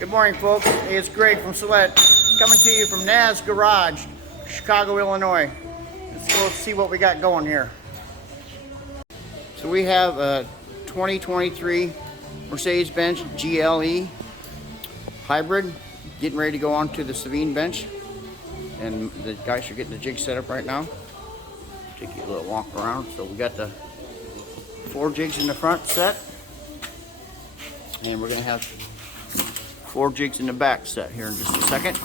Good morning, folks. Hey, it's Greg from Celette, coming to you from Naz Garage, Chicago, Illinois. Let's go see what we got going here. So we have a 2023 Mercedes-Benz GLE hybrid getting ready to go onto the Sevenne bench, and the guys are getting the jig set up right now. Take you a little walk around. So we got the 4 jigs in the front set, and we're going to have 4 jigs in the back set here in just a second.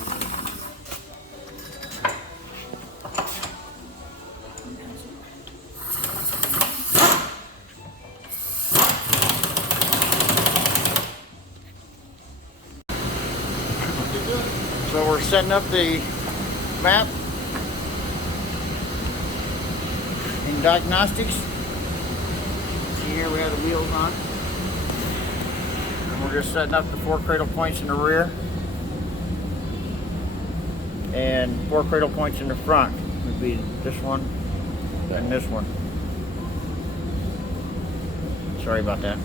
So we're setting up the map in diagnostics. See here we have the wheels on. And we're just setting up the 4 cradle points in the rear and 4 cradle points in the front. Would be this one and this one. Sorry about that.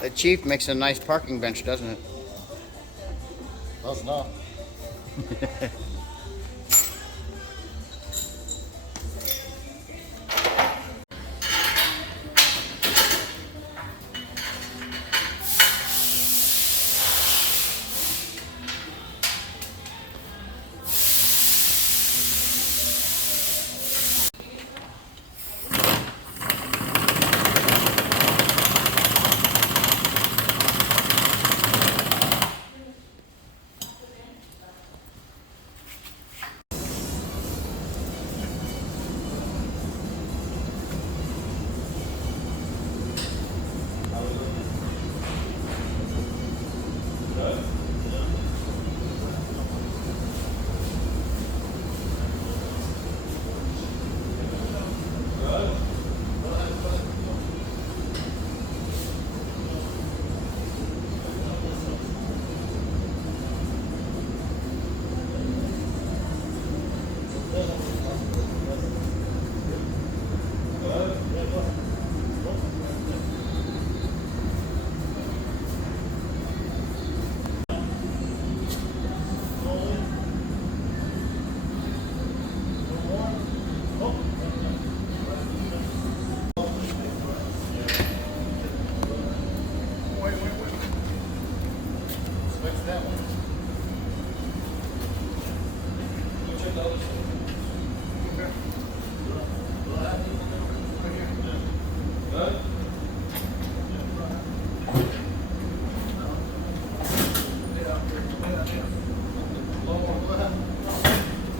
That Chief makes a nice parking bench, doesn't it? Does not.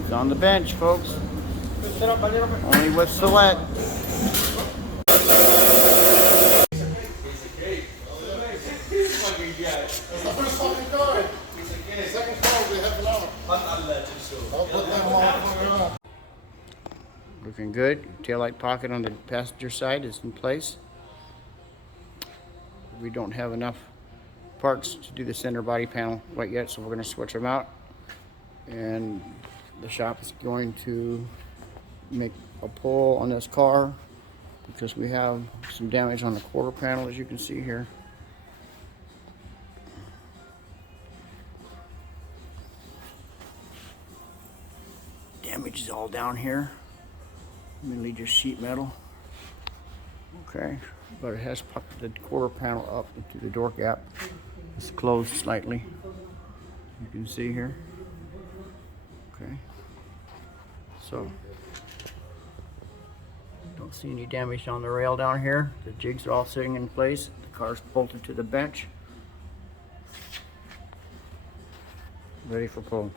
It's on the bench, folks. Only with Celette. Looking good. Taillight pocket on the passenger side is in place. We don't have enough parts to do the center body panel quite yet, so we're going to switch them out. And the shop is going to make a pull on this car because we have some damage on the quarter panel, as you can see here. Damage is all down here. Mainly just sheet metal. Okay, but it has popped the quarter panel up into the door gap. It's closed slightly. You can see here. Okay. So, don't see any damage on the rail down here. The jigs are all sitting in place. The car's bolted to the bench. Ready for pull.